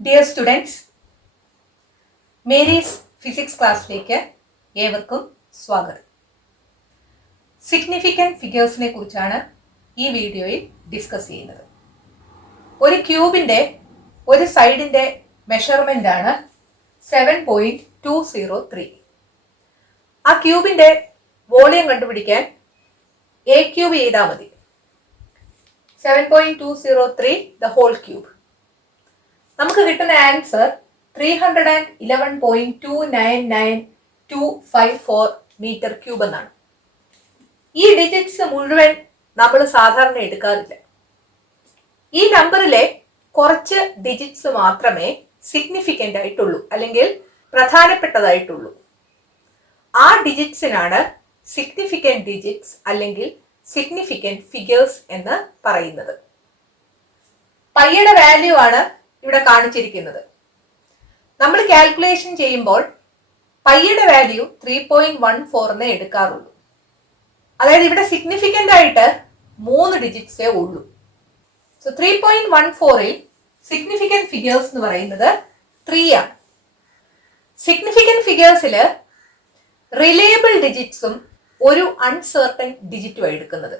Dear students, Mary's physics ക്ലാസ്സിലേക്ക് ഏവർക്കും സ്വാഗതം. സിഗ്നിഫിക്കൻറ്റ് ഫിഗേഴ്സിനെ കുറിച്ചാണ് ഈ വീഡിയോയിൽ ഡിസ്കസ് ചെയ്യുന്നത്. ഒരു ക്യൂബിൻ്റെ ഒരു സൈഡിൻ്റെ മെഷർമെൻ്റ് ആണ് 7.203. ആ ക്യൂബിൻ്റെ വോളിയം കണ്ടുപിടിക്കാൻ എ ക്യൂബ് ചെയ്താൽ മതി. 7.203 ദ ഹോൾ ക്യൂബ്. നമുക്ക് കിട്ടുന്ന ആൻസർ 311.299254 മീറ്റർ ക്യൂബ് എന്നാണ്. ഈ ഡിജിറ്റ്സ് മുഴുവൻ നമ്മൾ സാധാരണ എടുക്കാറില്ല. ഈ നമ്പറിലെ കുറച്ച് ഡിജിറ്റ്സ് മാത്രമേ സിഗ്നിഫിക്കൻ്റ് ആയിട്ടുള്ളൂ, അല്ലെങ്കിൽ പ്രധാനപ്പെട്ടതായിട്ടുള്ളൂ. ആ ഡിജിറ്റ്സിനാണ് സിഗ്നിഫിക്കൻ്റ് ഡിജിറ്റ്സ് അല്ലെങ്കിൽ സിഗ്നിഫിക്കൻ്റ് ഫിഗേഴ്സ് എന്ന് പറയുന്നത്. പൈയുടെ വാല്യൂ ആണ് ഇവിടെ കാണിച്ചിരിക്കുന്നത്. നമ്മൾ കാൽക്കുലേഷൻ ചെയ്യുമ്പോൾ പൈയുടെ വാല്യൂ 3.14 എടുക്കാറുള്ളൂ. അതായത് ഇവിടെ സിഗ്നിഫിക്കൻ്റ് ആയിട്ട് 3 ഡിജിറ്റ്സേ ഉള്ളൂ. സോ 3.14ൽ സിഗ്നിഫിക്കൻ്റ് ഫിഗേഴ്സ് എന്ന് പറയുന്നത് 3 ആണ്. സിഗ്നിഫിക്കൻ്റ് ഫിഗേഴ്സിൽ റിലയബിൾ ഡിജിറ്റ്സും ഒരു അൺസർട്ടൻ ഡിജിറ്റുമാണ് എടുക്കുന്നത്.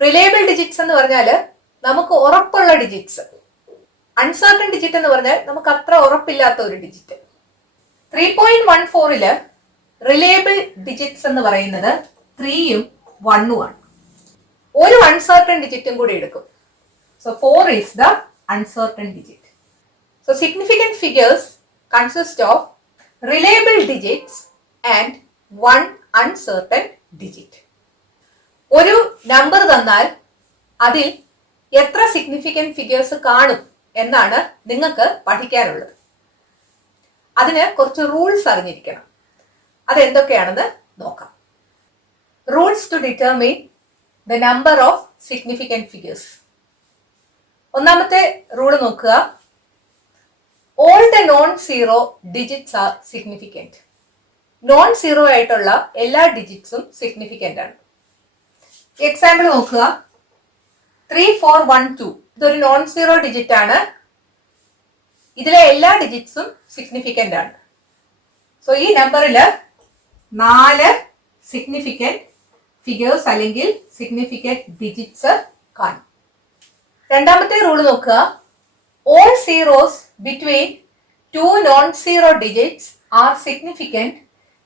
റിലയബിൾ ഡിജിറ്റ്സ് എന്ന് പറഞ്ഞാൽ നമുക്ക് ഉറപ്പുള്ള ഡിജിറ്റ്സ്. അൺസർട്ടൻ ഡിജിറ്റ് എന്ന് പറഞ്ഞാൽ നമുക്ക് അത്ര ഉറപ്പില്ലാത്ത ഒരു ഡിജിറ്റ്. 3.14ല് റിലയബിൾ ഡിജിറ്റ്സ് എന്ന് പറയുന്നത് 3ഉം 1ഉം ആണ്. ഒരു അൺസർട്ടൻ ഡിജിറ്റും കൂടി എടുക്കും. So 4 is the uncertain digit. So significant figures consist of reliable digits and 1 uncertain digit. ഒരു നമ്പർ തന്നാൽ അതിൽ എത്ര സിഗ്നിഫിക്കൻറ്റ് ഫിഗേഴ്സ് കാണും എന്നാണ് നിങ്ങൾക്ക് പഠിക്കാനുള്ളത്. അതിന് കുറച്ച് റൂൾസ് അറിഞ്ഞിരിക്കണം. അതെന്തൊക്കെയാണെന്ന് നോക്കാം. Rules to determine the number of significant figures. ഒന്നാമത്തെ റൂള് നോക്കുക. All the non zero digits are significant. Non zero ആയിട്ടുള്ള എല്ലാ ഡിജിറ്റ്സും സിഗ്നിഫിക്കൻ്റ് ആണ്. എക്സാമ്പിൾ നോക്കുക. 3412 ഇതൊരു നോൺ സീറോ ഡിജിറ്റ് ആണ്. ഇതിലെ എല്ലാ ഡിജിറ്റ്സും സിഗ്നിഫിക്കൻ്റ് ആണ്. സോ ഈ നമ്പറിൽ 4 സിഗ്നിഫിക്കൻറ്റ് ഫിഗേഴ്സ് അല്ലെങ്കിൽ സിഗ്നിഫിക്കൻറ്റ് ഡിജിറ്റ്സ് കാണും. രണ്ടാമത്തെ റൂൾ നോക്കുക. All zeros between 2 non zero digits are significant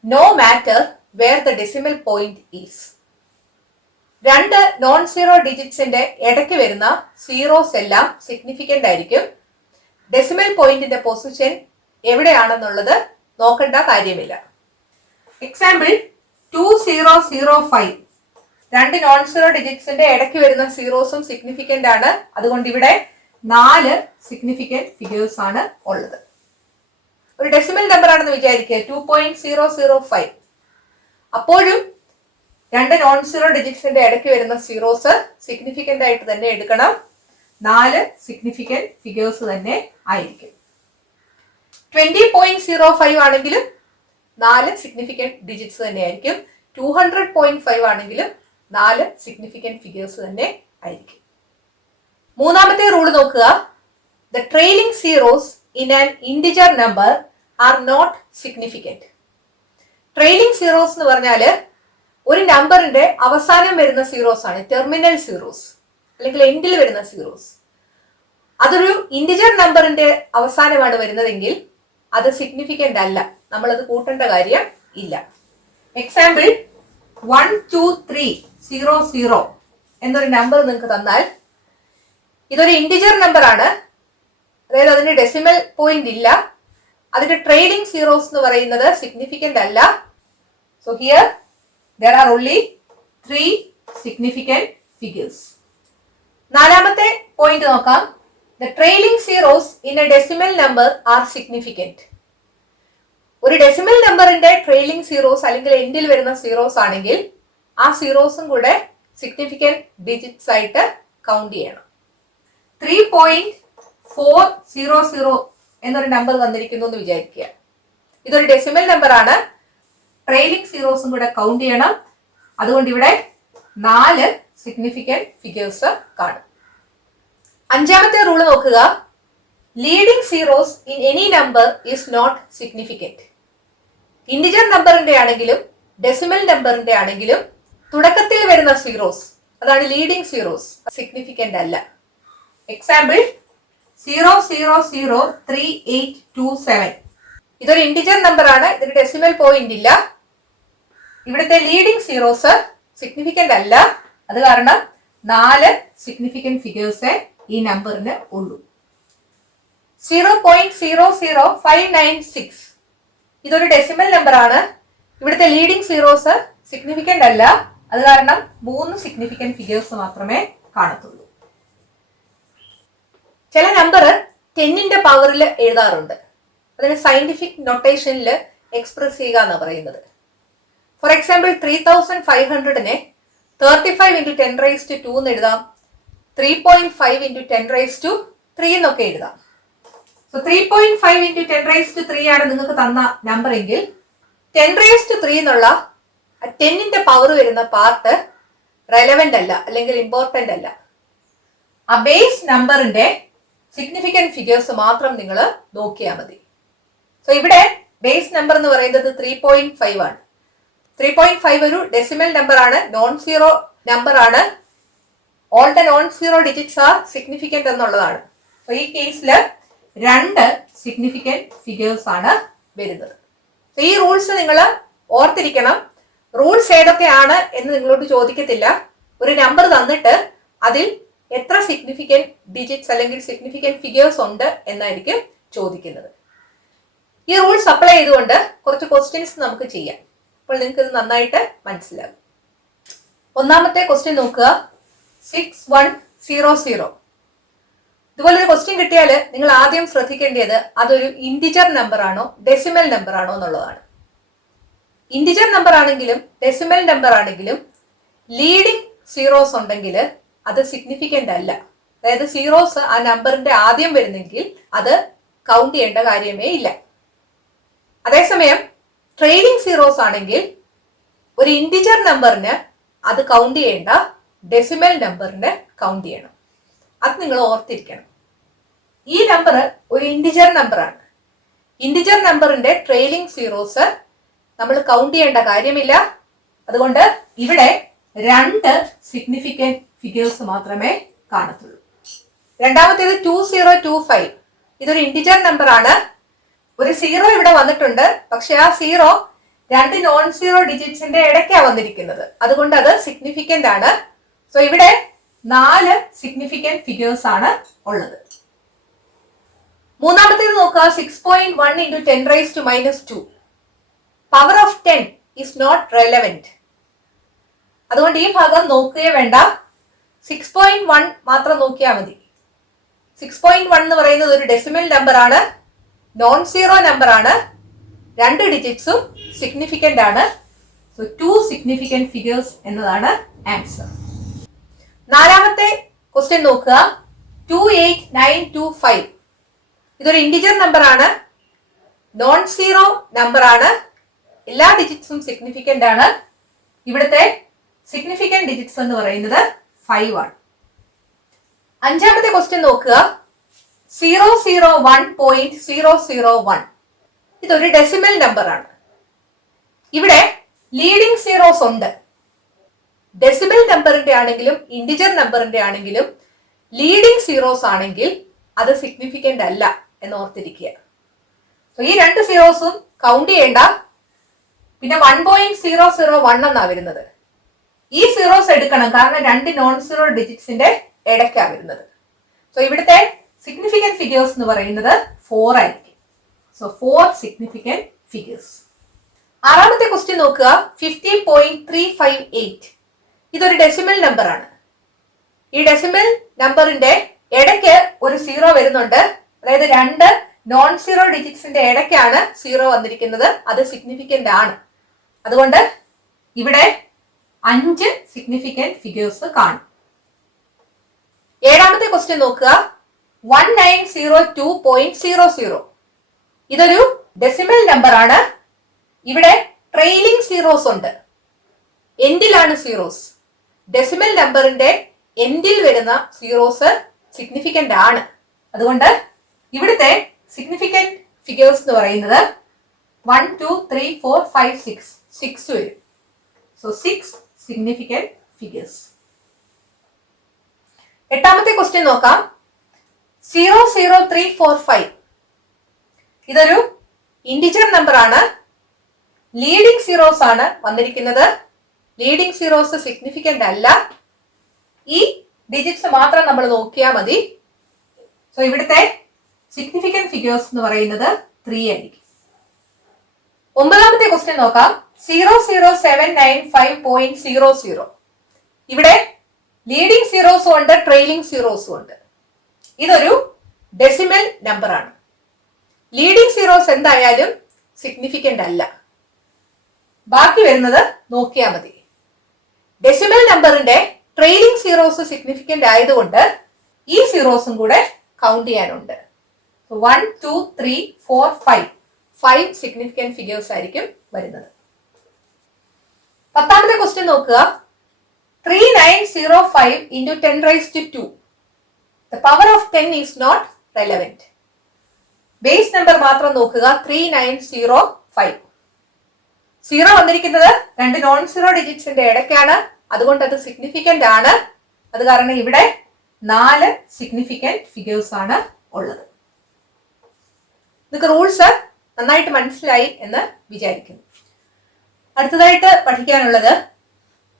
no matter where the decimal point is. 2 non zero ഡിജിറ്റ്സിന്റെ ഇടയ്ക്ക് വരുന്ന സീറോസ് എല്ലാം സിഗ്നിഫിക്കൻ്റ് ആയിരിക്കും. ഡെസിമൽ പോയിന്റിന്റെ പൊസിഷൻ എവിടെയാണെന്നുള്ളത് നോക്കേണ്ട കാര്യമില്ല. എക്സാമ്പിൾ 2005. 2 നോൺ സീറോ ഡിജിറ്റ്സിന്റെ ഇടയ്ക്ക് വരുന്ന സീറോസും സിഗ്നിഫിക്കൻ്റ് ആണ്. അതുകൊണ്ട് ഇവിടെ 4 സിഗ്നിഫിക്കൻറ്റ് ഫിഗേഴ്സ് ആണ് ഉള്ളത്. ഒരു ഡെസിമൽ നമ്പർ ആണെന്ന് വിചാരിക്കുക, 2.005. അപ്പോഴും 2 നോൺ സീറോ ഡിജിറ്റ്സിന്റെ ഇടയ്ക്ക് വരുന്ന സീറോസ് സിഗ്നിഫിക്കൻ്റ് ആയിട്ട് തന്നെ എടുക്കണം. 4 സിഗ്നിഫിക്കൻറ്റ് ഫിഗേഴ്സ് തന്നെ ആയിരിക്കും. 20.05 ആണെങ്കിലും 4 സിഗ്നിഫിക്കൻറ്റ് ഡിജിറ്റ്സ് തന്നെ ആയിരിക്കും. 200.5 ആണെങ്കിലും 4 സിഗ്നിഫിക്കൻറ്റ് ഫിഗേഴ്സ് തന്നെ ആയിരിക്കും. മൂന്നാമത്തെ റൂൾ നോക്കുക. The trailing zeros in an integer number are not significant. Trailing zeros എന്ന് പറഞ്ഞാൽ ഒരു നമ്പറിന്റെ അവസാനം വരുന്ന സീറോസ് ആണ് ടെർമിനൽ സീറോസ്, അല്ലെങ്കിൽ എൻഡിൽ വരുന്ന സീറോസ്. അതൊരു ഇൻഡിജർ നമ്പറിന്റെ അവസാനമാണ് വരുന്നതെങ്കിൽ അത് സിഗ്നിഫിക്കൻ്റ് അല്ല. നമ്മളത് കൂട്ടേണ്ട കാര്യം ഇല്ല. എക്സാമ്പിൾ 12300 എന്നൊരു നമ്പർ നിങ്ങൾക്ക് തന്നാൽ ഇതൊരു ഇൻഡിജർ നമ്പർ ആണ്. അതായത് അതിന് ഡെസിമൽ പോയിന്റ് ഇല്ല. അതിന്റെ ട്രെയിലിംഗ് സീറോസ് എന്ന് പറയുന്നത് സിഗ്നിഫിക്കൻ്റ് അല്ല. So here there are only 3 significant figures. നാലാമത്തെ പോയിന്റ് നോക്കാം. The trailing zeros in a decimal number are significant. ഒരു ഡെസിമൽ നമ്പറിന്റെ ട്രെയിലിംഗ് സീറോസ് അല്ലെങ്കിൽ എൻഡിൽ വരുന്ന സീറോസ് ആണെങ്കിൽ ആ സീറോസും കൂടെ സിഗ്നിഫിക്കൻറ്റ് ഡിജിറ്റ്സ് ആയിട്ട് കൗണ്ട് ചെയ്യണം. 3.400 എന്നൊരു നമ്പർ തന്നിരിക്കുന്നു എന്ന് വിചാരിക്കുക. ഇതൊരു ഡെസിമൽ നമ്പർ ആണ്. ട്രെയിലിംഗ് സീറോസും കൂടെ കൗണ്ട് ചെയ്യണം. അതുകൊണ്ട് ഇവിടെ 4 സിഗ്നിഫിക്കൻറ്റ് ഫിഗേഴ്സ് കാണും. അഞ്ചാമത്തെ റൂൾ നോക്കുക. Leading zeros in any number is not significant. Integer നമ്പറിന്റെ ആണെങ്കിലും ഡെസിമൽ നമ്പറിന്റെ ആണെങ്കിലും തുടക്കത്തിൽ വരുന്ന സീറോസ്, അതാണ് ലീഡിംഗ് സീറോസ്, സിഗ്നിഫിക്കന്റ് അല്ല. എക്സാമ്പിൾ 0003827. ഇതൊരു ഇന്റിജർ നമ്പർ ആണ്, ഇതിന് ഡെസിമൽ പോയിന്റ് ഇല്ല. ഇവിടുത്തെ ലീഡിംഗ് സീറോസ് സിഗ്നിഫിക്കന്റ് അല്ല. അത് കാരണം 4 സിഗ്നിഫിക്കന്റ് ഫിഗേഴ്സേ ഈ നമ്പറിന് ഉള്ളൂ. 0.00596 ഇതൊരു ഡെസിമൽ നമ്പർ ആണ്. ഇവിടുത്തെ ലീഡിംഗ് സീറോസ് സിഗ്നിഫിക്കന്റ് അല്ല. അത് കാരണം 3 സിഗ്നിഫിക്കന്റ് ഫിഗേഴ്സ് മാത്രമേ കാണത്തുള്ളൂ. ചില നമ്പർ 10ന്റെ പവറിൽ എഴുതാറുണ്ട്. അതിന് സയന്റിഫിക് നൊട്ടേഷനിൽ എക്സ്പ്രസ് ചെയ്യുക എന്ന് പറയുന്നത്. ഫോർ എക്സാമ്പിൾ 3500നെ 35 × 10⁻² എന്ന് എഴുതാം. 3.5 × 10⁻³ എന്നൊക്കെ എഴുതാം. സോ 3.5 × 10⁻³ ആണ് നിങ്ങൾക്ക് തന്ന നമ്പർ എങ്കിൽ 10⁻³ എന്നുള്ള 10ന്റെ പവർ വരുന്ന പാർട്ട് റെലവെന്റ് അല്ല, അല്ലെങ്കിൽ ഇമ്പോർട്ടന്റ് അല്ല. ആ ബേസ് നമ്പറിന്റെ സിഗ്നിഫിക്കന്റ് ഫിഗേഴ്സ് മാത്രം നിങ്ങൾ നോക്കിയാൽ മതി. സോ ഇവിടെ ബേസ് നമ്പർ എന്ന് പറയുന്നത് 3.5 ആണ്. 3.5 ഒരു ഡെസിമൽ നമ്പർ ആണ്, നോൺ സീറോ നമ്പർ ആണ്. All the non zero digits R significant എന്നുള്ളതാണ്. സോ ഈ കേസിൽ 2 സിഗ്നിഫിക്കന്റ് ഫിഗേഴ്സ് ആണ് വരുന്നത്. സോ ഈ റൂൾസ് നിങ്ങൾ ഓർത്തിരിക്കണം. റൂൾസ് ഏതൊക്കെയാണ് എന്ന് നിങ്ങളോട് ചോദിക്കത്തില്ല. ഒരു നമ്പർ തന്നിട്ട് അതിൽ എത്ര സിഗ്നിഫിക്കന്റ് ഡിജിറ്റ്സ് അല്ലെങ്കിൽ സിഗ്നിഫിക്കന്റ് ഫിഗേഴ്സ് ഉണ്ട് എന്നായിരിക്കും ചോദിക്കുന്നത്. ഈ റൂൾസ് അപ്ലൈ ചെയ്തുകൊണ്ട് കുറച്ച് ക്വസ്റ്റ്യൻസ് നമുക്ക് ചെയ്യാം. അപ്പോൾ നിങ്ങൾക്ക് ഇത് നന്നായിട്ട് മനസ്സിലാകും. ഒന്നാമത്തെ ക്വസ്റ്റ്യൻ നോക്കുക. 6100. ഇതുപോലൊരു ക്വസ്റ്റ്യൻ കിട്ടിയാൽ നിങ്ങൾ ആദ്യം ശ്രദ്ധിക്കേണ്ടത് അതൊരു ഇന്റിജർ നമ്പർ ആണോ ഡെസിമൽ നമ്പർ ആണോ എന്നുള്ളതാണ്. ഇന്റിജർ നമ്പർ ആണെങ്കിലും ഡെസിമൽ നമ്പർ ആണെങ്കിലും ലീഡിംഗ് സീറോസ് ഉണ്ടെങ്കിൽ അത് സിഗ്നിഫിക്കന്റ് അല്ല. അതായത് സീറോസ് ആ നമ്പറിന്റെ ആദ്യം വരുന്നെങ്കിൽ അത് കൗണ്ട് ചെയ്യേണ്ട കാര്യമേ ഇല്ല. അതേസമയം ട്രെയിലിംഗ് സീറോസ് ആണെങ്കിൽ ഒരു ഇന്റിജർ നമ്പറിന് അത് കൗണ്ട് ചെയ്യേണ്ട, ഡെസിമൽ നമ്പറിന് കൗണ്ട് ചെയ്യണം. അത് നിങ്ങൾ ഓർത്തിരിക്കണം. ഈ നമ്പർ ഒരു ഇന്റിജർ നമ്പറാണ്. ഇന്റിജർ നമ്പറിന്റെ ട്രെയിലിംഗ് സീറോസ് നമ്മൾ കൗണ്ട് ചെയ്യേണ്ട കാര്യമില്ല. അതുകൊണ്ട് ഇവിടെ 2 സിഗ്നിഫിക്കന്റ് ഫിഗേഴ്സ് മാത്രമേ കാണത്തുള്ളൂ. രണ്ടാമത്തേത് 2025. ഇതൊരു ഇന്റിജർ നമ്പർ ആണ്. ഒരു സീറോ ഇവിടെ വന്നിട്ടുണ്ട്, പക്ഷെ ആ സീറോ 2 നോൺ സീറോ ഡിജിറ്റ്സിന്റെ ഇടയ്ക്കാണ് വന്നിരിക്കുന്നത്. അതുകൊണ്ട് അത് സിഗ്നിഫിക്കന്റ് ആണ്. സോ ഇവിടെ 4 സിഗ്നിഫിക്കന്റ് ഫിഗേഴ്സ് ആണ് ഉള്ളത്. മൂന്നാമത്തേത് നോക്കുക. 6.1 × 10⁻². Power of 10 is not relevant. അതുകൊണ്ട് ഈ ഭാഗം നോക്കുകയേ വേണ്ട. 6.1 മാത്രം നോക്കിയാൽ മതി. 6.1 എന്ന് പറയുന്നത് ഒരു ഡെസിമൽ നമ്പർ ആണ്, നോൺ സീറോ നമ്പർ ആണ്. 2 ഡിജിറ്റ്സും സിഗ്നിഫിക്കന്റ് ആണ്. സോ 2 സിഗ്നിഫിക്കന്റ് ഫിഗേഴ്സ് എന്നതാണ് ആൻസർ. നാലാമത്തെ ക്വസ്റ്റ്യൻ നോക്കുക. 28925. ഇതൊരു ഇന്റിജർ നമ്പർ ആണ്, നോൺ സീറോ നമ്പർ ആണ്. എല്ലാ ഡിജിറ്റ്സും സിഗ്നിഫിക്കന്റ് ആണ്. ഇവിടുത്തെ സിഗ്നിഫിക്കന്റ് ഡിജിറ്റ്സ് എന്ന് പറയുന്നത് 5 ആണ്. അഞ്ചാമത്തെ ക്വസ്റ്റ്യൻ നോക്കുക. 001.001. ഇതൊരു ഡെസിമൽ നമ്പർ ആണ്. ഇവിടെ ലീഡിംഗ് സീറോസ് ഉണ്ട്. ഡെസിമൽ നമ്പറിന്റെ ആണെങ്കിലും ഇന്റിജർ നമ്പറിന്റെ ആണെങ്കിലും ലീഡിംഗ് സീറോസ് ആണെങ്കിൽ അത് സിഗ്നിഫിക്കന്റ് അല്ല എന്ന് ഓർത്തിരിക്കുക. സോ ഈ 2 സീറോസും കൗണ്ട് ചെയ്യേണ്ട. പിന്നെ 1.001 എന്നാ വരുന്നത്. ഈ സീറോസ് എടുക്കണം, കാരണം 2 നോൺ സീറോ ഡിജിറ്റ്സിന്റെ ഇടയ്ക്കാണ് വരുന്നത്. സോ ഇവിടുത്തെ സിഗ്നിഫിക്കന്റ് ഫിഗേഴ്സ് എന്ന് പറയുന്നത് 4 ആയിരിക്കും. So 4 significant figures. ആറാമത്തെ ക്വസ്റ്റ്യൻ നോക്കുക. 50.358. ഇതൊരു ഡെസിമൽ നമ്പർ ആണ്. ഈ ഡെസിമൽ നമ്പറിന്റെ ഇടയ്ക്ക് ഒരു സീറോ വരുന്നുണ്ട്. അതായത് 2 നോൺ സീറോ ഡിജിറ്റ്സിന്റെ ഇടയ്ക്കാണ് സീറോ വന്നിരിക്കുന്നത്. അത് സിഗ്നിഫിക്കന്റ് ആണ്. അതുകൊണ്ട് ഇവിടെ 5 സിഗ്നിഫിക്കന്റ് ഫിഗേഴ്സ് കാണും. ഏഴാമത്തെ ക്വസ്റ്റ്യൻ നോക്കുക. 1902.00. ഇതൊരു ഡെസിമൽ നമ്പർ ആണ്. ഇവിടെ ട്രെയിലിംഗ് സീറോസ് ഉണ്ട്, എൻഡിലാണ് സീറോസ്. ഡെസിമൽ നമ്പറിന്റെ എൻഡിൽ വരുന്ന സീറോസ് സിഗ്നിഫിക്കന്റ് ആണ്. അതുകൊണ്ട് ഇവിടുത്തെ സിഗ്നിഫിക്കന്റ് ഫിഗേഴ്സ് എന്ന് പറയുന്നത് 1 2 3 4 5 6 വരും. So 6 significant figures. എട്ടാമത്തെ ക്വസ്റ്റ്യൻ നോക്കാം. 00345 ഇതൊരു ഇന്റിജർ നമ്പർ ആണ്. ലീഡിംഗ് സീറോസ് ആണ് വന്നിരിക്കുന്നത്. ലീഡിംഗ് സീറോസ് സിഗ്നിഫിക്കന്റ് അല്ല. ഈ ഡിജിറ്റ്സ് മാത്രം നമ്മൾ നോക്കിയാൽ മതി. സോ ഇവിടുത്തെ സിഗ്നിഫിക്കന്റ് ഫിഗേഴ്സ് എന്ന് പറയുന്നത് 3 ആയിരിക്കും. ഒമ്പതാമത്തെ ക്വസ്റ്റ്യൻ നോക്കാം. 00795.00 ഇവിടെ ലീഡിംഗ് സീറോസും ഉണ്ട്, ട്രെയിലിംഗ് സീറോസും ഉണ്ട്. ഇതൊരു ഡെസിമൽ നമ്പർ ആണ്. ലീഡിംഗ് സീറോസ് എന്തായാലും സിഗ്നിഫിക്കന്റ് അല്ല. ബാക്കി വരുന്നത് നോക്കിയാൽ മതി. ഡെസിമൽ നമ്പറിന്റെ ട്രെയിലിംഗ് സീറോസ് സിഗ്നിഫിക്കന്റ് ആയതുകൊണ്ട് ഈ സീറോസും കൂടെ കൗണ്ട് ചെയ്യാനുണ്ട്. 1 2 3 4 5 സിഗ്നിഫിക്കന്റ് ഫിഗേഴ്സ് ആയിരിക്കും വരുന്നത്. പത്താമത്തെ ക്വസ്റ്റ്യൻ നോക്കുക. 3905 into 10 raised to 2. The power of 10 is not relevant. Base number മാത്രം നോക്കുക. 3905 സീറോ വന്നിരിക്കുന്നത് രണ്ട് നോൺ സീറോ ഡിജിറ്റ്സിന്റെ ഇടയ്ക്കാണ്. അതുകൊണ്ട് അത് സിഗ്നിഫിക്കന്റ് ആണ്. അത് കാരണം ഇവിടെ 4 സിഗ്നിഫിക്കന്റ് ഫിഗേഴ്സ് ആണ് ഉള്ളത്. നിങ്ങൾക്ക് റൂൾസ് നന്നായിട്ട് മനസ്സിലായി എന്ന് വിചാരിക്കുന്നു. അടുത്തതായിട്ട് പഠിക്കാനുള്ളത്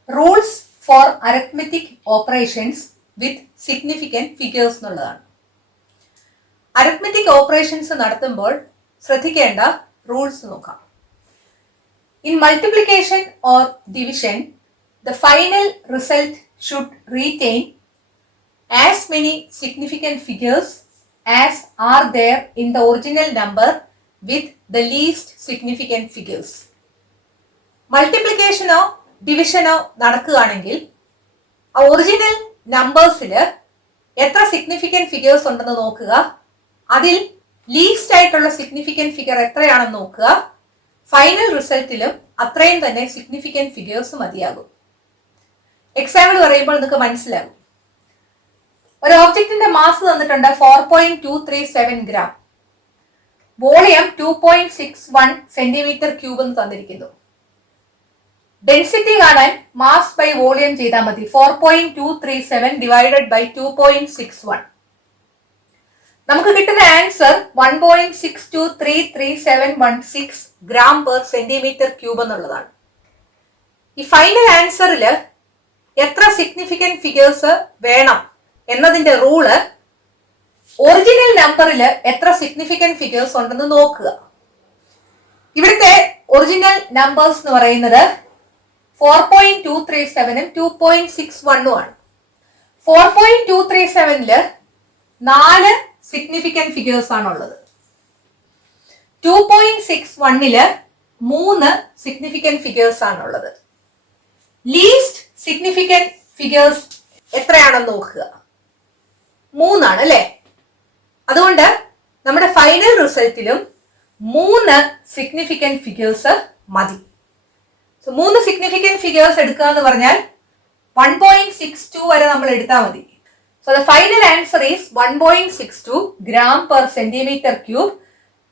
rules for arithmetic operations with significant figures എന്നുള്ളതാണ്. അരിത്മെറ്റിക് ഓപ്പറേഷൻസ് നടത്തുമ്പോൾ ശ്രദ്ധിക്കേണ്ട റൂൾസ് നോക്കാം. In multiplication or division the final result should retain as many significant figures as are there in the original number with the least significant figures. മൾട്ടിപ്ലിക്കേഷനോ ഡിവിഷനോ നടക്കുകയാണെങ്കിൽ ആ original നമ്പേഴ്സിൽ എത്ര significant figures ഉണ്ടെന്ന് നോക്കുക. അതിൽ ലീസ്റ്റ് ആയിട്ടുള്ള സിഗ്നിഫിക്കന്റ് ഫിഗർ എത്രയാണെന്ന് നോക്കുക. ഫൈനൽ റിസൾട്ടിലും അത്രയും തന്നെ സിഗ്നിഫിക്കന്റ് ഫിഗേഴ്സ് മതിയാകും. എക്സാമ്പിൾ പറയുമ്പോൾ നിങ്ങൾക്ക് മനസ്സിലാകും. ഒരു ഓബ്ജക്റ്റിന്റെ മാസ് തന്നിട്ടുണ്ട് 4.237 ഗ്രാം. വോളിയം 2.61 സെന്റിമീറ്റർ ക്യൂബ് എന്ന് തന്നിരിക്കുന്നു. ഡെൻസിറ്റി കാണാൻ മാസ് ബൈ വോളിയം ചെയ്താൽ മതി. 4.237 ഡിവൈഡഡ് ബൈ 2.61. നമുക്ക് കിട്ടുന്ന answer 1.62333716 gram per centimetre cube എന്നുള്ളതാണ്. ഈ ഫൈനൽ ആൻസറിൽ എത്ര സിഗ്നിഫിക്കന്റ് ഫിഗേഴ്സ് വേണം എന്നതിന്റെ റൂള് ഒറിജിനൽ നമ്പറിൽ എത്ര സിഗ്നിഫിക്കന്റ് ഫിഗേഴ്സ് ഉണ്ടെന്ന് നോക്കുക. ഇവിടുത്തെ ഒറിജിനൽ നമ്പേഴ്സ് എന്ന് പറയുന്നത് 4.237 2.61 ആണ്. 4.237 4 സിഗ്നിഫിക്കന്റ് ഫിഗേഴ്സ് ആണുള്ളത്. 2.61 3 സിഗ്നിഫിക്കന്റ് ഫിഗേഴ്സ് ആണുള്ളത്. ലീസ്റ്റ് സിഗ്നിഫിക്കന്റ് ഫിഗേഴ്സ് എത്രയാണെന്ന് നോക്കുക. 3 ആണ് അല്ലെ. അതുകൊണ്ട് നമ്മുടെ ഫൈനൽ റിസൾട്ടിലും 3 സിഗ്നിഫിക്കന്റ് ഫിഗേഴ്സ് മതി. 3 സിഗ്നിഫിക്കന്റ് ഫിഗേഴ്സ് എടുക്കുക എന്ന് പറഞ്ഞാൽ 1.62 വരെ നമ്മൾ എടുത്താൽ മതി. So the final answer is 1.62 gram per centimetre cube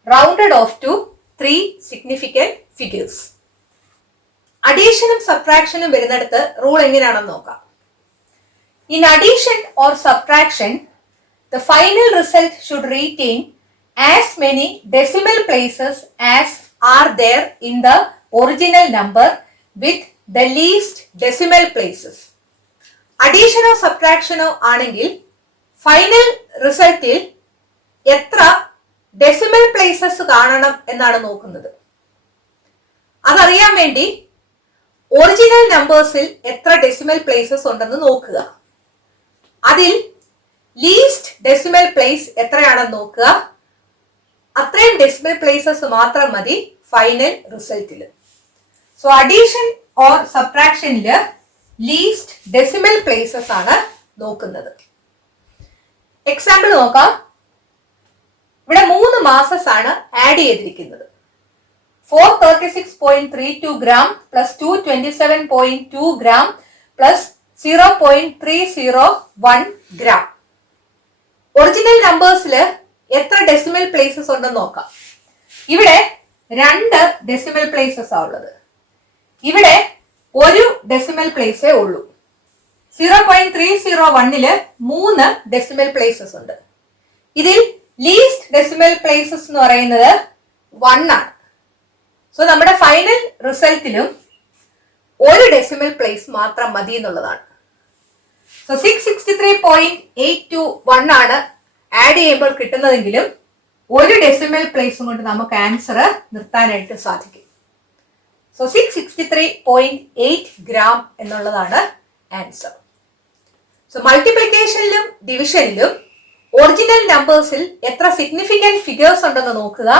rounded off to 3 significant figures. അഡീഷനും സബ്ട്രാക്ഷനും വരുന്നിടത്ത് റൂൾ എങ്ങനെയാണെന്ന് നോക്കാം. In addition or subtraction the final result should retain as many decimal places as are there in the original number with the least decimal places. അഡീഷനോ സബ്ട്രാക്ഷനോ ആണെങ്കിൽ final റിസൾട്ടിൽ എത്ര decimal places കാണണം എന്നാണ് നോക്കുന്നത്. അതറിയാൻ വേണ്ടി ഒറിജിനൽ നമ്പേഴ്സിൽ എത്ര ഡെസിമൽ പ്ലേസസ് ഉണ്ടെന്ന് നോക്കുക. അതിൽ ലീസ്റ്റ് ഡെസിമൽ പ്ലേസ് എത്രയാണെന്ന് നോക്കുക. അത്രയും ഡെസിമൽ പ്ലേസസ് മാത്രം മതി ഫൈനൽ റിസൾട്ടിൽ. സോ അഡീഷൻ ഓർ സബ്ട്രാക്ഷനിൽ ലീസ്റ്റ് ഡെസിമൽ പ്ലേസസ് ആണ് നോക്കുന്നത്. എക്സാമ്പിൾ നോക്കാം. ഇവിടെ 3 മാസസ് ആണ് ആഡ് ചെയ്തിരിക്കുന്നത്. 436.32 gram plus 227.2 gram plus 0.301 gram. Original നമ്പേഴ്സിൽ എത്ര പ്ലേസസ് ഉണ്ടെന്ന് നോക്കാം. ഇവിടെ 2 ഡെസിമൽ പ്ലേസസ് ആ ഉള്ളത്. ഇവിടെ ഒരു ഡെസിമൽ പ്ലേസേ ഉള്ളൂ. 0.301 3 ഡെസിമൽ പ്ലേസസ് ഉണ്ട്. ഇതിൽ ലീസ്റ്റ് ഡെസിമൽ പ്ലേസസ് എന്ന് പറയുന്നത് 1 ആണ്. സോ നമ്മുടെ ഫൈനൽ റിസൾട്ടിലും ഒരു ഡെസിമൽ പ്ലേസ് മാത്രം മതി എന്നുള്ളതാണ്. സോ 663.821 ആണ് ആഡ് ചെയ്യുമ്പോൾ കിട്ടുന്നതെങ്കിലും ഒരു ഡെസിമൽ പ്ലേസും കൊണ്ട് നമുക്ക് ആൻസർ നിർത്താനായിട്ട് സാധിക്കും. സോ 663.8 ഗ്രാം എന്നുള്ളതാണ് ആൻസർ. സോ മൾട്ടിപ്ലിക്കേഷനിലും ഡിവിഷനിലും ഒറിജിനൽ നമ്പേഴ്സിൽ എത്ര സിഗ്നിഫിക്കന്റ് ഫിഗേഴ്സ് ഉണ്ടെന്ന് നോക്കുക.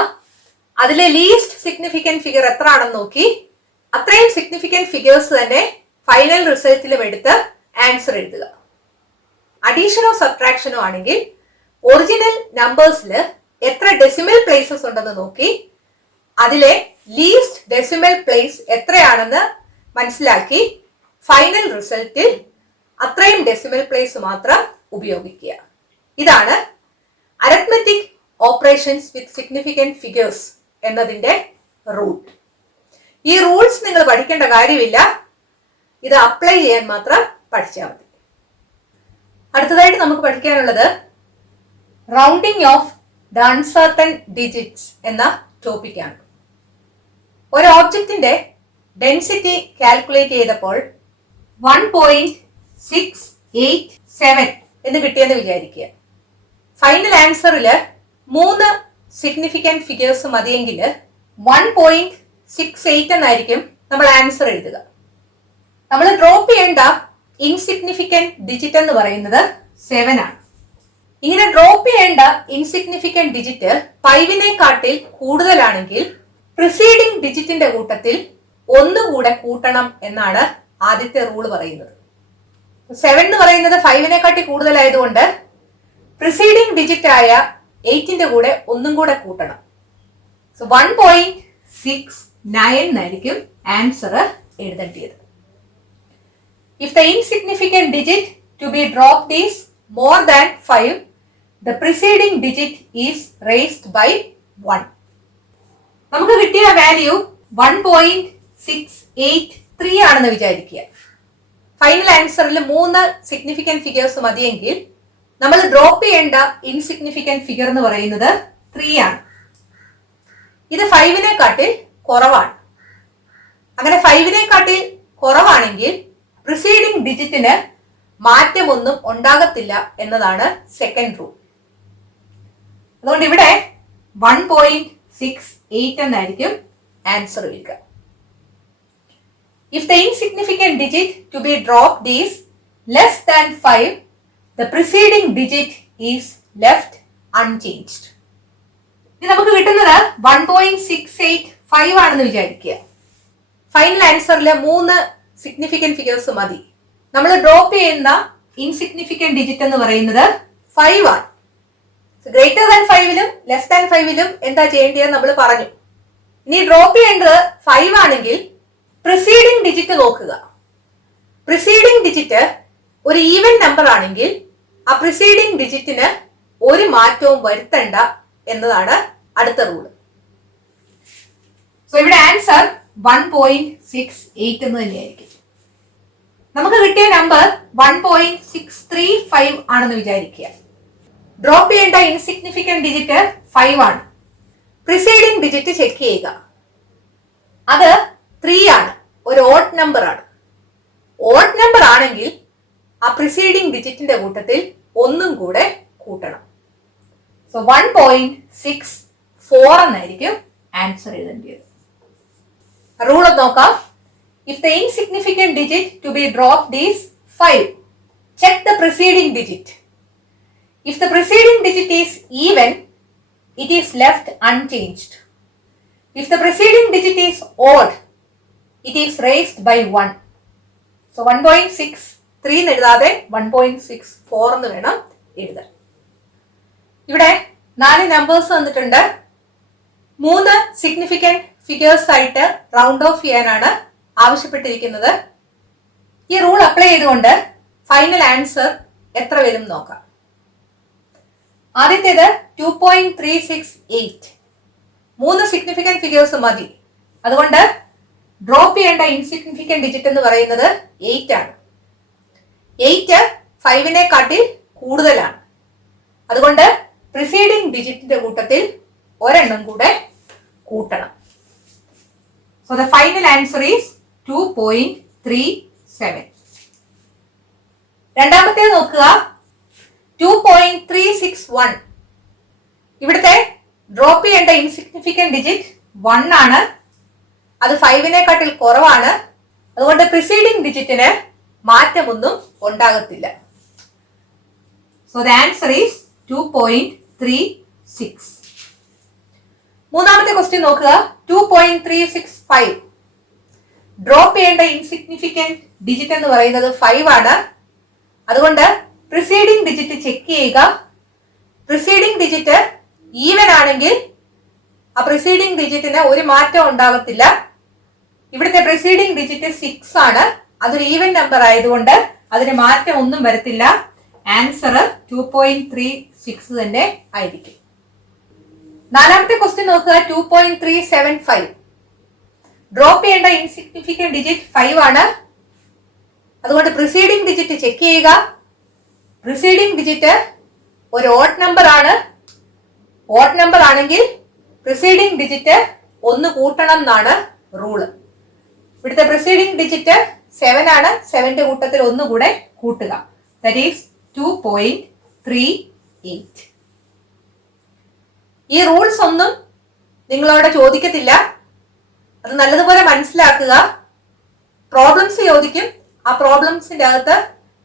അതിലെ ലീസ്റ്റ് സിഗ്നിഫിക്കന്റ് ഫിഗർ എത്ര ആണെന്ന് നോക്കി അത്രയും സിഗ്നിഫിക്കന്റ് ഫിഗേഴ്സ് തന്നെ ഫൈനൽ റിസൾട്ടിലും എടുത്ത് ആൻസർ എഴുതുക. അഡീഷനോ സബ്ട്രാക്ഷനോ ആണെങ്കിൽ ഒറിജിനൽ നമ്പേഴ്സിൽ എത്ര ഡെസിമൽ പ്ലേസസ് ഉണ്ടെന്ന് നോക്കി അതിലെ ലീസ്റ്റ് ഡെസിമൽ പ്ലേസ് എത്രയാണെന്ന് മനസ്സിലാക്കി ഫൈനൽ റിസൾട്ടിൽ അത്രയും ഡെസിമൽ പ്ലേസ് മാത്രം ഉപയോഗിക്കുക. ഇതാണ് അരിത്മെറ്റിക് ഓപ്പറേഷൻസ് വിത്ത് സിഗ്നിഫിക്കന്റ് ഫിഗേഴ്സ് എന്നതിന്റെ റൂൾ. ഈ റൂൾസ് നിങ്ങൾ പഠിക്കേണ്ട കാര്യമില്ല, ഇത് അപ്ലൈ ചെയ്യാൻ മാത്രം പഠിച്ചാൽ മതി. അടുത്തതായിട്ട് നമുക്ക് പഠിക്കാനുള്ളത് rounding of the uncertain digits എന്ന ടോപ്പിക്കാണ്. ഒരു ഓബ്ജക്റ്റിന്റെ ഡെൻസിറ്റി കാൽക്കുലേറ്റ് ചെയ്തപ്പോൾ 1.687 എന്ന് കിട്ടിയെന്ന് വിചാരിക്കുക. ഫൈനൽ ആൻസറിൽ 3 സിഗ്നിഫിക്കന്റ് ഫിഗേഴ്സ് മതിയെങ്കിൽ 1.68 എന്നായിരിക്കും നമ്മൾ ആൻസർ എഴുതുക. നമ്മൾ ഡ്രോപ്പ് ചെയ്യേണ്ട ഇൻസിഗ്നിഫിക്കന്റ് ഡിജിറ്റ് എന്ന് പറയുന്നത് 7 ആണ്. ഇങ്ങനെ ഡ്രോപ്പ് ചെയ്യേണ്ട ഇൻസിഗ്നിഫിക്കന്റ് ഡിജിറ്റ് 5-നേക്കാട്ടിൽ കൂടുതലാണെങ്കിൽ പ്രിസീഡിംഗ് ഡിജിറ്റിന്റെ കൂട്ടത്തിൽ ഒന്നുകൂടെ കൂട്ടണം എന്നാണ് ആദ്യത്തെ റൂൾ പറയുന്നത്. 7 എന്ന് പറയുന്നത് 5-നേക്കാട്ടിൽ കൂടുതലായതുകൊണ്ട് പ്രിസീഡിംഗ് ഡിജിറ്റ് ആയ 8ന്റെ കൂടെ ഒന്നും കൂടെ കൂട്ടണം. സോ 1.69 എന്നായിരിക്കും ആൻസർ എഴുതേണ്ടത്. If the insignificant digit to be dropped is more than 5, the preceding digit is raised by 1. നമുക്ക് കിട്ടിയ വാല്യൂ 1.683 ആണെന്ന് വിചാരിക്കുക. ഫൈനൽ ആൻസറിൽ 3 സിഗ്നിഫിക്കന്റ് ഫിഗേഴ്സ് മതിയെങ്കിൽ നമ്മൾ ഡ്രോപ്പ് ചെയ്യേണ്ട ഇൻസിഗ്നിഫിക്കന്റ് ഫിഗർ എന്ന് പറയുന്നത് 3 ആണ്. ഇത് 5-നേക്കാട്ടിൽ കുറവാണ്. അങ്ങനെ 5-നേക്കാട്ടിൽ കുറവാണെങ്കിൽ പ്രിസീഡിംഗ് ഡിജിറ്റിന് മാറ്റമൊന്നും ഉണ്ടാകത്തില്ല എന്നതാണ് സെക്കൻഡ് റൂൾ. അതുകൊണ്ട് ഇവിടെ 1.68 എന്നായിരിക്കും ആൻസർ വരിക. If the insignificant digit to be dropped is less than 5, the preceding digit is left unchanged. ഇനി നമുക്ക് കിട്ടുന്നത് 1.685 ആണെന്ന് വിചാരിക്കുക. ഫൈനൽ ആൻസറിൽ 3 സിഗ്നിഫിക്കന്റ് ഫിഗേഴ്സ് മതി. നമ്മൾ ഡ്രോപ്പ് ചെയ്യുന്ന ഇൻസിഗ്നിഫിക്കന്റ് ഡിജിറ്റ് എന്ന് പറയുന്നത് 5 ആണ്. ഗ്രേറ്റർ ദാൻ 5ലും ലെസ് ദാൻ 5ലും എന്താ ചെയ്യേണ്ടതെന്ന് നമ്മൾ പറഞ്ഞു. ഇനി ഡ്രോപ്പ് ചെയ്യേണ്ടത് 5 ആണെങ്കിൽ പ്രിസീഡിംഗ് ഡിജിറ്റ് നോക്കുക. പ്രിസീഡിംഗ് ഡിജിറ്റ് ഒരു ഈവൻ നമ്പർ ആണെങ്കിൽ ആ പ്രിസീഡിംഗ് ഡിജിറ്റിന് ഒരു മാറ്റവും വരുത്തണ്ട എന്നതാണ് അടുത്ത റൂള്. സോ ഇവിടെ ആൻസർ 1.68 എന്ന് തന്നെയായിരിക്കും. നമുക്ക് കിട്ടിയ നമ്പർ 1.635 ആണെന്ന് വിചാരിക്കുക. ഡ്രോപ്പ് ചെയ്യേണ്ട ഇൻസിഗ്നിഫിക്കന്റ് ഡിജിറ്റ് 5 ആണ്. പ്രിസീഡിംഗ് ഡിജിറ്റ് ചെക്ക് ചെയ്യുക. അത് 3 ആണ്. ഒരു ഓഡ് നമ്പർ ആണ്. ഓഡ് നമ്പർ ആണെങ്കിൽ ആ പ്രിസീഡിംഗ് ഡിജിറ്റിന്റെ കൂട്ടത്തിൽ ഒന്നും കൂടെ കൂട്ടണം. സോ 1.64 എന്നായിരിക്കും ആൻസർ എഴുതേണ്ടത്. റൂൾ നോക്കാം. If the insignificant digit to be dropped is 5, check the preceding digit. If the preceding digit is even, it is left unchanged. If the preceding digit is odd, it is raised by 1. So 1.63 എന്ന് എഴുതാതെ 1.64 എന്ന് വേണം എഴുതാൻ. ഇവിടെ 4 numbers വന്നിട്ടുണ്ട്. 3 significant figures ആയിട്ട് round of ചെയ്യാനാണ് ആവശ്യപ്പെട്ടിരിക്കുന്നത്. ഈ റൂൾ അപ്ലൈ ചെയ്തുകൊണ്ട് ഫൈനൽ ആൻസർ എത്ര വരും നോക്കാം. ആദ്യത്തേത് 2.368. 3 സിഗ്നിഫിക്കന്റ് ഫിഗേഴ്സ് മതി. അതുകൊണ്ട് ഡ്രോപ്പ് ചെയ്യേണ്ട ഇൻസിഗ്നിഫിക്കന്റ് ഡിജിറ്റ് എന്ന് പറയുന്നത് 8 ആണ്. 8 5-നേക്കാട്ടിൽ കൂടുതലാണ്. അതുകൊണ്ട് പ്രിസീഡിംഗ് ഡിജിറ്റിന്റെ കൂട്ടത്തിൽ ഒരെണ്ണം കൂടെ കൂട്ടണം. So the final answer is 2.37. രണ്ടാമത്തേത് നോക്കുക, 2.361. ഇവിടുത്തെ ഡ്രോപ്പ് ചെയ്യേണ്ട ഇൻസിഗ്നിഫിക്കന്റ് ഡിജിറ്റ് 1 ആണ്. അത് 5-നേക്കാട്ടിൽ കുറവാണ്. അതുകൊണ്ട് പ്രിസീഡിംഗ് ഡിജിറ്റിന് മാറ്റമൊന്നും ഉണ്ടാകത്തില്ല. So the answer is 2.36. മൂന്നാമത്തെ ക്വസ്റ്റ്യൻ നോക്കുക, 2.365. ഡ്രോപ്പ് ചെയ്യേണ്ട ഇൻസിഗ്നിഫിക്കന്റ് ഡിജിറ്റ് എന്ന് പറയുന്നത് 5 ആണ്. അതുകൊണ്ട് പ്രിസീഡിംഗ് ഡിജിറ്റ് ചെക്ക് ചെയ്യുക. പ്രിസീഡിംഗ് ഡിജിറ്റ് ഈവൻ ആണെങ്കിൽ ആ പ്രിസീഡിംഗ് ഡിജിറ്റിന് ഒരു മാറ്റം ഉണ്ടാകത്തില്ല. ഇവിടുത്തെ പ്രിസീഡിംഗ് ഡിജിറ്റ് 6 ആണ്. അതൊരു ഈവൻ നമ്പർ ആയതുകൊണ്ട് അതിന് മാറ്റം ഒന്നും വരത്തില്ല. ആൻസർ 2.36 തന്നെ ആയിരിക്കും. നാലാമത്തെ ക്വസ്റ്റ്യൻ നോക്കുക, 2.375. ഡ്രോപ്പ് ചെയ്യേണ്ട ഇൻസിഗ്നിഫിക്കന്റ് ഡിജിറ്റ് 5 ആണ്. അതുകൊണ്ട് പ്രിസീഡിംഗ് ഡിജിറ്റ് ചെക്ക് ചെയ്യുക. പ്രിസീഡിംഗ് ഡിജിറ്റ് ഒരു ഓഡ് നമ്പർ ആണ്. ഓഡ് നമ്പർ ആണെങ്കിൽ പ്രിസീഡിംഗ് ഡിജിറ്റ് 1 കൂട്ടണം എന്നാണ് റൂള്. ഇവിടുത്തെ പ്രിസീഡിംഗ് ഡിജിറ്റ് 7 ആണ്. 7ന്റെ കൂട്ടത്തിൽ 1 കൂടെ കൂട്ടുക. That is 2.38. ഈ റൂൾസ് ഒന്നും നിങ്ങളോട് ചോദിക്കത്തില്ല. അത് നല്ലതുപോലെ മനസ്സിലാക്കുക. പ്രോബ്ലംസ് ചോദിക്കും. ആ പ്രോബ്ലംസിന്റെ അകത്ത്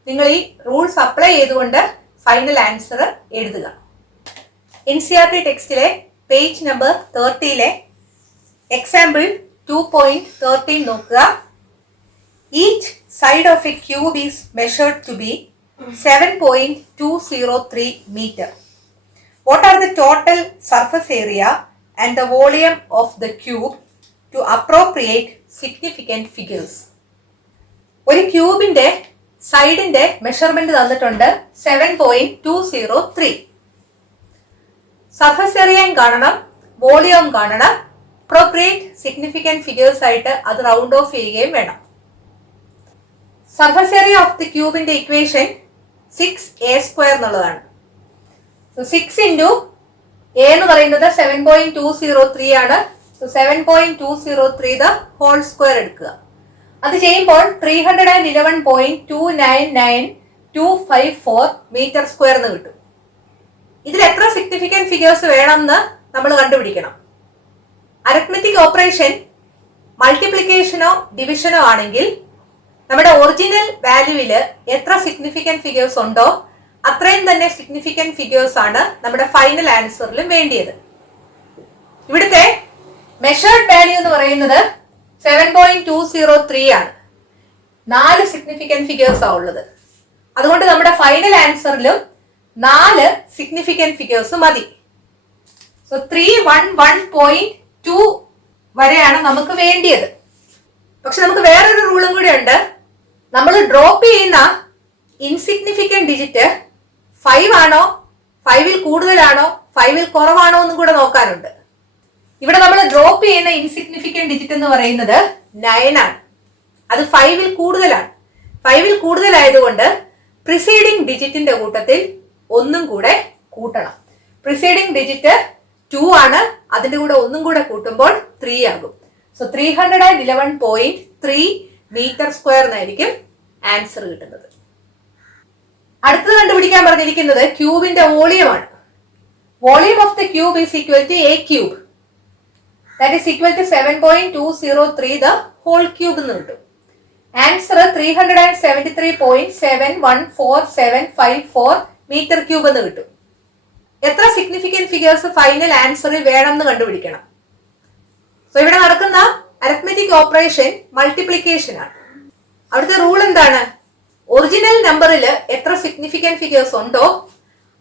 നിങ്ങൾ ഈ റൂൾസ് അപ്ലൈ ചെയ്തുകൊണ്ട് ഫൈനൽ ആൻസർ എഴുതുക. NCERT ടെക്സ്റ്റിലെ പേജ് നമ്പർ 30-ലെ എക്സാമ്പിൾ 2.13 നോക്കുക. Each side of a cube is measured to be 7.203 meter. What are the total surface area and the volume of the cube to appropriate significant figures? ഒരു ക്യൂബിന്റെ സൈഡിന്റെ measurement തന്നിട്ടുണ്ട് 7.203. Surface ഏരിയയും കാണണം, വോളിയവും കാണണം. Appropriate significant figures ആയിട്ട് അത് round off ചെയ്യുകയും വേണം. Surface area of the ക്യൂബിന്റെ ഇക്വേഷൻ 6a² എന്നുള്ളതാണ്. 6 into a എന്ന് പറയുന്നത് 7.203 ആണ്. 7.203 the whole square എടുക്കുക. അത് ചെയ്യുമ്പോൾ 311.299254 മീറ്റർ സ്ക്വയർ എന്ന് കിട്ടും. ഇതിൽ എത്ര സിഗ്നിഫിക്കന്റ് ഫിഗേഴ്സ് വേണമെന്ന് നമ്മൾ കണ്ടുപിടിക്കണം. അരിത്മെറ്റിക് ഓപ്പറേഷൻ മൾട്ടിപ്ലിക്കേഷനോ ഡിവിഷനോ ആണെങ്കിൽ നമ്മുടെ ഒറിജിനൽ വാല്യൂവില് എത്ര സിഗ്നിഫിക്കന്റ് ഫിഗേഴ്സ് ഉണ്ടോ അത്രയും തന്നെ സിഗ്നിഫിക്കന്റ് ഫിഗേഴ്സ് ആണ് നമ്മുടെ ഫൈനൽ ആൻസറിലും വേണ്ടിയത്. ഇവിടുത്തെ മെഷേർഡ് വാല്യൂ എന്ന് പറയുന്നത് 7.203 ആണ്. 4 സിഗ്നിഫിക്കന്റ് ഫിഗേഴ്സ് ആ ഉള്ളത്. അതുകൊണ്ട് നമ്മുടെ ഫൈനൽ ആൻസറിലും 4 സിഗ്നിഫിക്കന്റ് ഫിഗേഴ്സ് മതി. സോ 311.2 വരെയാണ് നമുക്ക് വേണ്ടിയത്. പക്ഷെ നമുക്ക് വേറൊരു റൂളും കൂടെ ഉണ്ട്. നമ്മൾ ഡ്രോപ്പ് ചെയ്യുന്ന ഇൻസിഗ്നിഫിക്കന്റ് ഡിജിറ്റ് 5 ആണോ, 5-ൽ കൂടുതലാണോ, 5-ൽ കുറവാണോ എന്നും കൂടെ നോക്കാനുണ്ട്. ഇവിടെ നമ്മൾ ഡ്രോപ്പ് ചെയ്യുന്ന ഇൻസിഗ്നിഫിക്കന്റ് ഡിജിറ്റ് എന്ന് പറയുന്നത് 9 ആണ്. അത് 5-ൽ കൂടുതലാണ്. 5-ൽ കൂടുതലായതുകൊണ്ട് പ്രിസീഡിംഗ് ഡിജിറ്റിന്റെ കൂട്ടത്തിൽ 1 കൂടെ കൂട്ടണം. പ്രിസീഡിംഗ് ഡിജിറ്റ് 2 ആണ്. അതിന്റെ കൂടെ 1 കൂടെ കൂട്ടുമ്പോൾ 3 ആകും. സോ 311.3 മീറ്റർ സ്ക്വയർ എന്നായിരിക്കും ആൻസർ കിട്ടുന്നത്. അടുത്തത് കണ്ടുപിടിക്കാൻ പറഞ്ഞിരിക്കുന്നത് ക്യൂബിന്റെ വോളിയമാണ്. Volume of the cube is equal to a cube. That is equal to 7.203 the whole cube എന്ന് കിട്ടും. ആൻസർ 373.714754 മീറ്റർ ക്യൂബ് എന്ന് കിട്ടും. എത്ര സിഗ്നിഫിക്കന്റ് ഫിഗേഴ്സ് ഫൈനൽ ആൻസറിൽ വേണം എന്ന് കണ്ടുപിടിക്കണം. സോ ഇവിടെ നടക്കുന്ന അരിത്മെറ്റിക് ഓപ്പറേഷൻ മൾട്ടിപ്ലിക്കേഷൻ ആണ്. അവിടുത്തെ റൂൾ എന്താണ്? ഒറിജിനൽ നമ്പറിൽ എത്ര സിഗ്നിഫിക്കന്റ് ഫിഗേഴ്സ് ഉണ്ടോ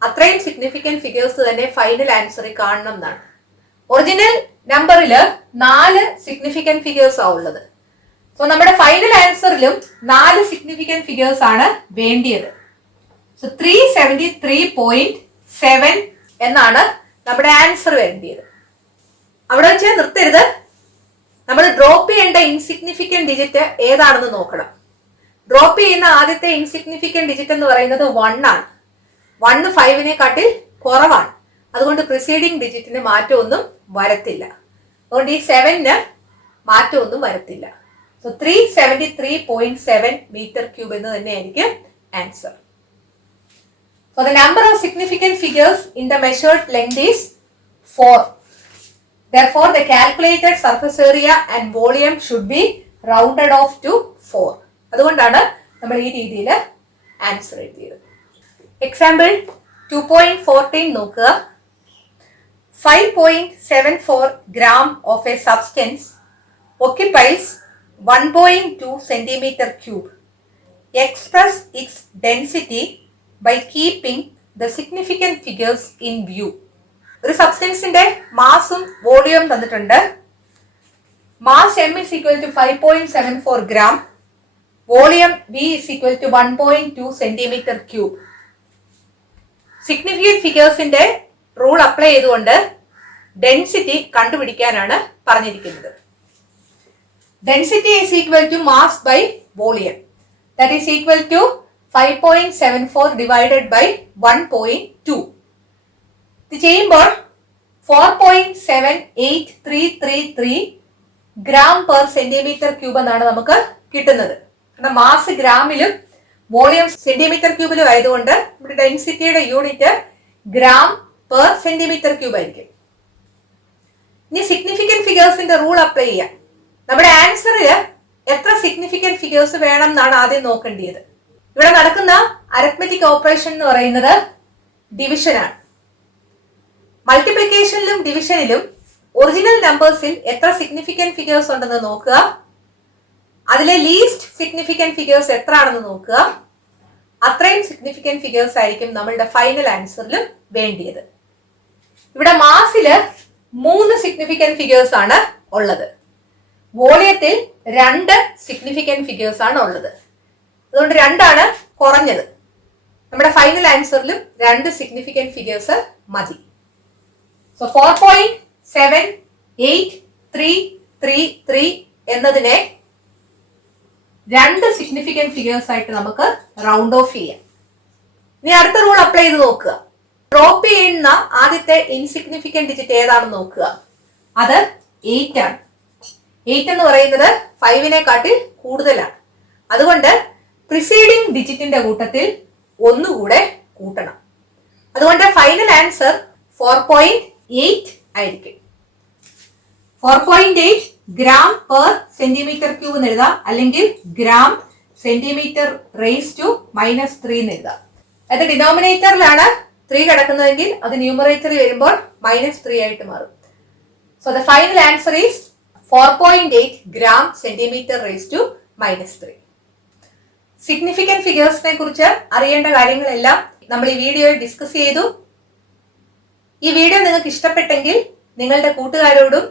അത്രയും സിഗ്നിഫിക്കന്റ് ഫിഗേഴ്സ് തന്നെ ഫൈനൽ ആൻസറിൽ കാണണം എന്നാണ്. ഒറിജിനൽ നമ്പറിൽ 4 സിഗ്നിഫിക്കന്റ് ഫിഗേഴ്സ് ആ ഉള്ളത്. സോ നമ്മുടെ ഫൈനൽ ആൻസറിലും 4 സിഗ്നിഫിക്കന്റ് ഫിഗേഴ്സ് ആണ് വേണ്ടിയത്. സോ 373.7 എന്നാണ് നമ്മുടെ ആൻസർ വരേണ്ടത്. അവിടെ വെച്ച് നിർത്തരുത്. നമ്മൾ ഡ്രോപ്പ് ചെയ്യേണ്ട ഇൻസിഗ്നിഫിക്കന്റ് ഡിജിറ്റ് ഏതാണെന്ന് നോക്കണം. ഡ്രോപ്പ് ചെയ്യുന്ന ആദ്യത്തെ ഇൻസിഗ്നിഫിക്കന്റ് ഡിജിറ്റ് എന്ന് പറയുന്നത് 1 ആണ്. 1 5-നേക്കാട്ടിൽ കുറവാണ്. അതുകൊണ്ട് പ്രിസീഡിംഗ് ഡിജിറ്റിന് മാറ്റമൊന്നും വരത്തില്ല. അതുകൊണ്ട് ഈ 7-ന് മാറ്റമൊന്നും വരത്തില്ല. സോ 373.7 മീറ്റർ ക്യൂബ് എന്ന് തന്നെയായിരിക്കും answer. So the number of significant figures in the measured length is 4. Therefore, the calculated surface area and volume should be rounded off to 4. അതുകൊണ്ടാണ് നമ്മൾ ഈ രീതിയിൽ ആൻസർ എഴുതിയത്. എക്സാമ്പിൾ 2.14 നോക്കുക. 5.74 gram of a substance occupies 1.2 centimeter cube. Express its density by keeping the significant figures in view. ഒരു സബ്സ്റ്റൻസിന്റെ മാസും volume തന്നിട്ടുണ്ട്. Mass m is equal to 5.74 gram. Volume v is equal to 1.2 centimeter cube. Significant ഫിഗേഴ്സിന്റെ rule apply ചെയ്തുകൊണ്ട് density കണ്ടുപിടിക്കാനാണ് പറഞ്ഞിരിക്കുന്നത്. Density is equal to mass by volume. That is equal to 5.74 divided by 1.2. ഇത് ചെയ്യുമ്പോൾ 4.78333 gram per centimetre cube എന്നാണ് നമുക്ക് കിട്ടുന്നത്. കാരണം മാസ് ഗ്രാമിലും വോളിയം സെന്റിമീറ്റർ ക്യൂബിലും ആയതുകൊണ്ട് നമ്മുടെ ഡെൻസിറ്റിയുടെ unit gram per centimetre cube ആയിരിക്കും. ഇനി സിഗ്നിഫിക്കന്റ് ഫിഗേഴ്സിന്റെ റൂൾ അപ്ലൈ ചെയ്യാം. നമ്മുടെ ആൻസറിൽ എത്ര സിഗ്നിഫിക്കന്റ് ഫിഗേഴ്സ് വേണം എന്നാണ് ആദ്യം നോക്കേണ്ടത്. ഇവിടെ നടക്കുന്ന അരിത്മെറ്റിക് ഓപ്പറേഷൻ എന്ന് പറയുന്നത് ഡിവിഷൻ ആണ്. മൾട്ടിപ്ലിക്കേഷനിലും ഡിവിഷനിലും ഒറിജിനൽ നമ്പേഴ്സിൽ എത്ര സിഗ്നിഫിക്കന്റ് ഫിഗേഴ്സ് ഉണ്ടെന്ന് നോക്കുക. അതിലെ ലീസ്റ്റ് സിഗ്നിഫിക്കന്റ് ഫിഗേഴ്സ് എത്ര ആണെന്ന് നോക്കുക. അത്രയും സിഗ്നിഫിക്കന്റ് ഫിഗേഴ്സ് ആയിരിക്കും നമ്മളുടെ ഫൈനൽ ആൻസറിലും വേണ്ടിയത്. ഇവിടെ മാസില് 3 സിഗ്നിഫിക്കന്റ് ഫിഗേഴ്സ് ആണ് ഉള്ളത്. വോളിയത്തിൽ 2 സിഗ്നിഫിക്കന്റ് ഫിഗേഴ്സ് ആണ് ഉള്ളത്. അതുകൊണ്ട് 2 ആണ് കുറഞ്ഞത്. നമ്മുടെ ഫൈനൽ ആൻസറിലും 2 സിഗ്നിഫിക്കന്റ് ഫിഗേഴ്സ് മതി. സോ 4.783333 എന്നതിനെ 2 സിഗ്നിഫിക്കന്റ് ഫിഗേഴ്സ് ആയിട്ട് നമുക്ക് റൗണ്ട് ഓഫ് ചെയ്യാം. ഇനി അടുത്ത റൂൾ അപ്ലൈ ചെയ്ത് നോക്കുക. ഡ്രോപ്പ് ചെയ്യുന്ന ആദ്യത്തെ ഇൻസിഗ്നിഫിക്കന്റ് ഡിജിറ്റ് ഏതാണെന്ന് നോക്കുക. അത് 8 ആണ്. 8 എന്ന് പറയുന്നത് 5-നേക്കാട്ടിൽ കൂടുതലാണ്. അതുകൊണ്ട് പ്രിസീഡിംഗ് ഡിജിറ്റിന്റെ കൂട്ടത്തിൽ ഒന്നുകൂടെ കൂട്ടണം. അതുകൊണ്ട് ഫൈനൽ ആൻസർ 4.8 ആയിരിക്കും. 4.8 ഗ്രാം പെർ സെന്റിമീറ്റർ ക്യൂബ് എന്ന് എഴുതാം, അല്ലെങ്കിൽ ഗ്രാം സെന്റിമീറ്റർ റേസ് ടു -3 എന്ന് എഴുതാം. അത് ഡിനോമിനേറ്ററിലാണ് 3 കിടക്കുന്നതെങ്കിൽ അത് ന്യൂമറേറ്ററിൽ വരുമ്പോൾ -3 ആയിട്ട് മാറും. So the final answer is 4.8 gram centimetre raise to -3. Significant ഫിഗേഴ്സിനെ കുറിച്ച് അറിയേണ്ട കാര്യങ്ങളെല്ലാം നമ്മൾ ഈ വീഡിയോയിൽ ഡിസ്കസ് ചെയ്തു. ഈ വീഡിയോ നിങ്ങൾക്ക് ഇഷ്ടപ്പെട്ടെങ്കിൽ നിങ്ങളുടെ കൂട്ടുകാരോടും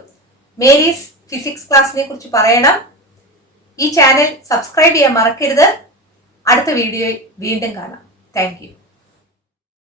മേരീസ് ഫിസിക്സ് ക്ലാസ്സിനെ കുറിച്ച് പറയണം. ഈ ചാനൽ സബ്സ്ക്രൈബ് ചെയ്യാൻ മറക്കരുത്. അടുത്ത വീഡിയോയിൽ വീണ്ടും കാണാം. Thank you.